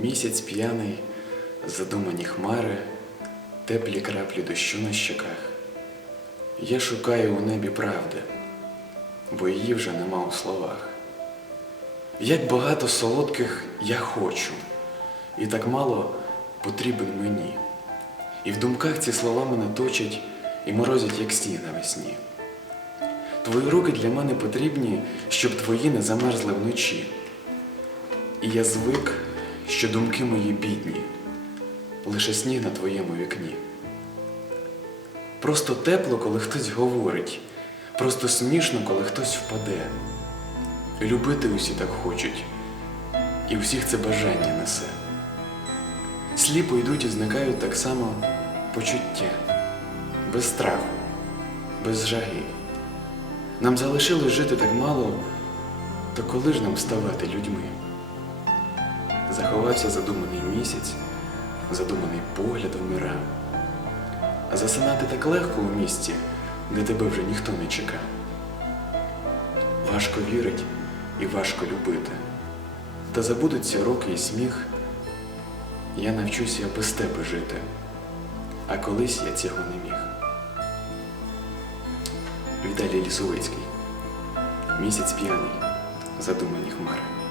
Місяць п'яний, задумані хмари, теплі краплі дощу на щоках. Я шукаю у небі правди, бо її вже нема у словах. Як багато солодких я хочу, і так мало потрібен мені. І в думках ці слова мене точать і морозять, як сніг навесні. Твої руки для мене потрібні, щоб твої не замерзли вночі. І я звик, що думки мої бідні, лише сніг на твоєму вікні. Просто тепло, коли хтось говорить, просто смішно, коли хтось впаде. Любити усі так хочуть, і всіх це бажання несе. Сліпо йдуть і зникають так само почуття, без страху, без жаги. Нам залишилось жити так мало, то коли ж нам ставати людьми? Заховався задуманий місяць, задуманий погляд вмирав. А засинати так легко у місті, де тебе вже ніхто не чекав. Важко вірить і важко любити. Та забудуться роки і сміх. Я навчуся без тебе жити, а колись я цього не міг. Віталій Лісовицький. Місяць п'яний, задумані хмари.